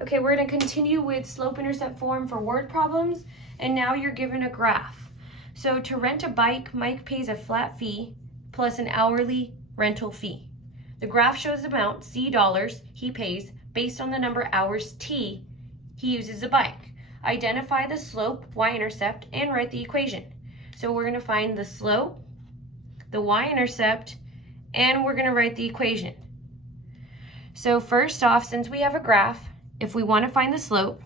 Okay, we're going to continue with slope-intercept form for word problems, and now you're given a graph. So to rent a bike, Mike pays a flat fee plus an hourly rental fee. The graph shows the amount, C dollars, he pays based on the number of hours T he uses the bike. Identify the slope, y-intercept, and write the equation. So we're going to find the slope, the y-intercept, and we're going to write the equation. So first off, since we have a graph, if we want to find the slope,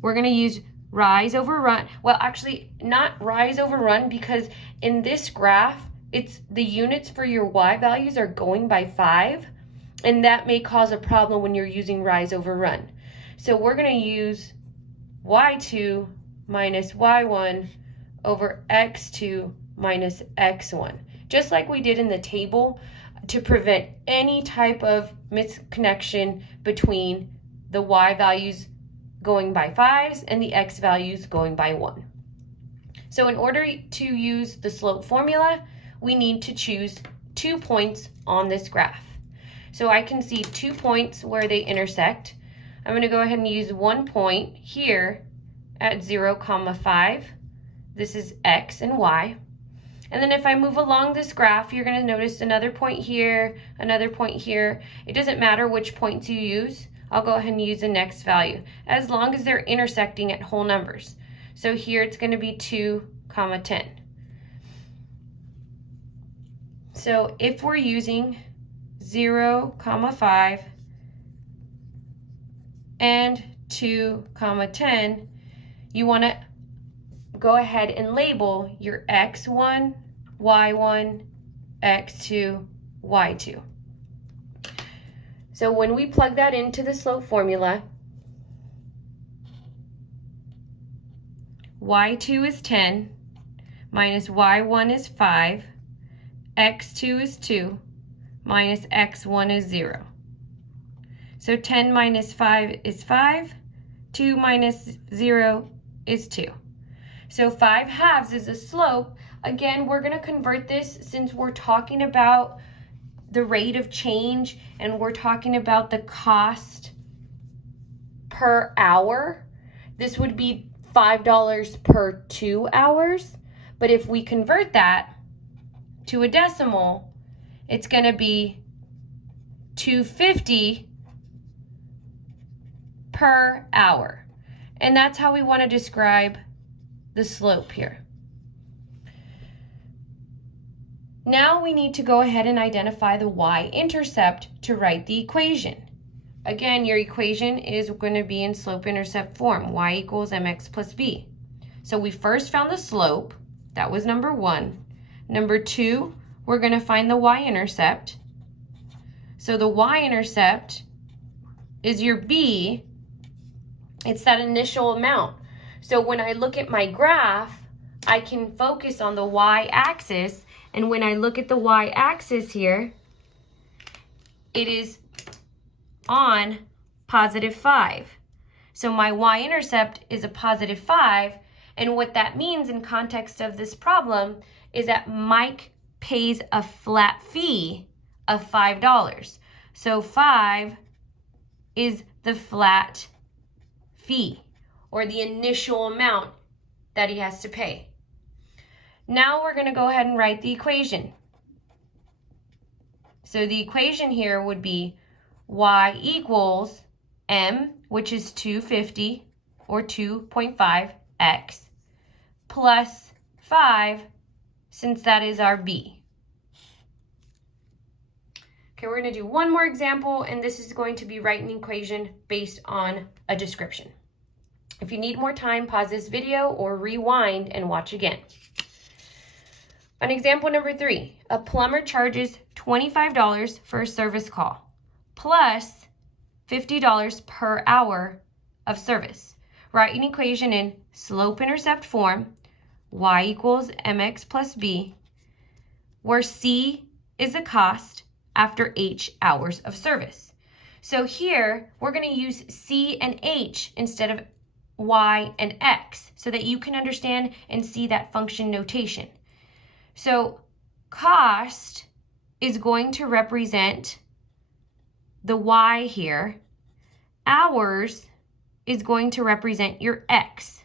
we're going to use rise over run. Well, actually, not rise over run, because in this graph, it's the units for your y values are going by 5, and that may cause a problem when you're using rise over run. So we're going to use y2 minus y1 over x2 minus x1, just like we did in the table, to prevent any type of misconnection between the y values going by 5s and the x values going by 1. So in order to use the slope formula, we need to choose 2 points on this graph. So I can see 2 points where they intersect. I'm going to go ahead and use 1 point here at 0, 5. This is x and y. And then if I move along this graph, you're going to notice another point here, another point here. It doesn't matter which points you use. I'll go ahead and use the next value, as long as they're intersecting at whole numbers. So here it's going to be 2, 10. So if we're using 0, 5 and 2, 10, you want to go ahead and label your x1, y1, x2, y2. So when we plug that into the slope formula, y2 is 10, minus y1 is 5, x2 is 2, minus x1 is 0. So 10 minus 5 is 5, 2 minus 0 is 2. So 5/2 is a slope. Again, we're going to convert this, since we're talking about the rate of change and we're talking about the cost per hour. This would be $5 per 2 hours. But if we convert that to a decimal, it's going to be $2.50 per hour. And that's how we want to describe the slope here. Now we need to go ahead and identify the y-intercept to write the equation. Again, your equation is going to be in slope-intercept form, y equals mx plus b. So we first found the slope, that was number 1. Number 2, we're going to find the y-intercept. So the y-intercept is your b, it's that initial amount. So when I look at my graph, I can focus on the y-axis, and when I look at the y-axis here, it is on positive 5. So my y-intercept is a positive 5, and what that means in context of this problem is that Mike pays a flat fee of $5. So 5 is the flat fee, or the initial amount that he has to pay. Now we're going to go ahead and write the equation. So the equation here would be y equals m, which is 250 or 2.5x, plus 5, since that is our b. Okay, we're going to do one more example, and this is going to be writing an equation based on a description. If you need more time, pause this video or rewind and watch again. On example number 3, a plumber charges $25 for a service call, plus $50 per hour of service. Write an equation in slope-intercept form, y equals mx plus b, where c is the cost after h hours of service. So here, we're going to use c and h instead of y and x, so that you can understand and see that function notation. So cost is going to represent the y here, hours is going to represent your x.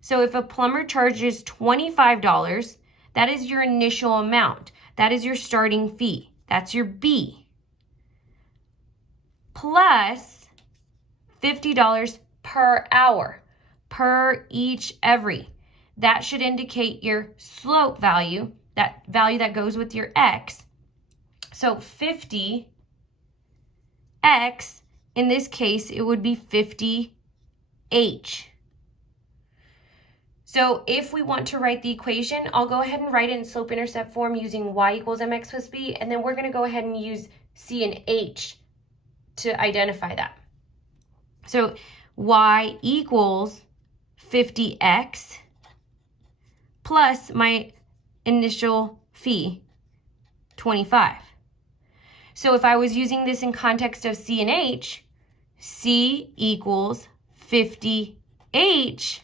So if a plumber charges $25, that is your initial amount. That is your starting fee. That's your B. Plus $50 per hour, per each every. That should indicate your slope value, that value that goes with your x. So 50x, in this case, it would be 50h. So if we want to write the equation, I'll go ahead and write it in slope-intercept form using y equals mx plus b, and then we're going to go ahead and use c and h to identify that. So y equals 50x plus my initial fee, 25. So if I was using this in context of C and H, C equals 50H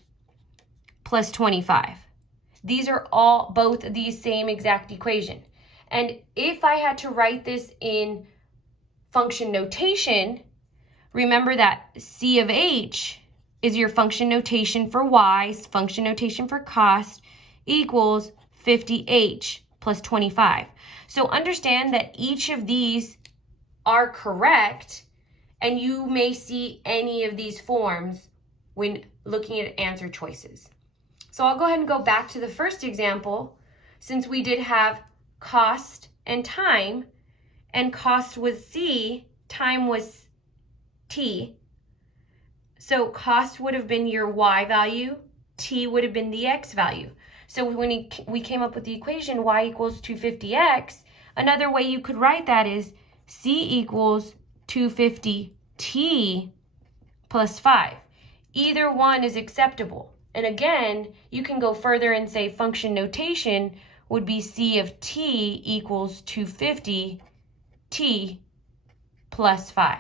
plus 25. These are all both the same exact equation. And if I had to write this in function notation, remember that C of H is your function notation for y, function notation for cost, equals 50h plus 25. So understand that each of these are correct, and you may see any of these forms when looking at answer choices. So I'll go ahead and go back to the first example, since we did have cost and time, and cost was C, time was T. So cost would have been your y value, T would have been the x value. So when we came up with the equation y equals 250x, another way you could write that is C equals 250t plus 5. Either one is acceptable. And again, you can go further and say function notation would be C of t equals 250t plus 5.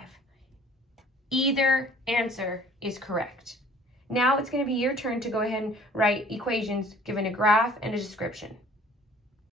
Either answer is correct. Now it's going to be your turn to go ahead and write equations given a graph and a description.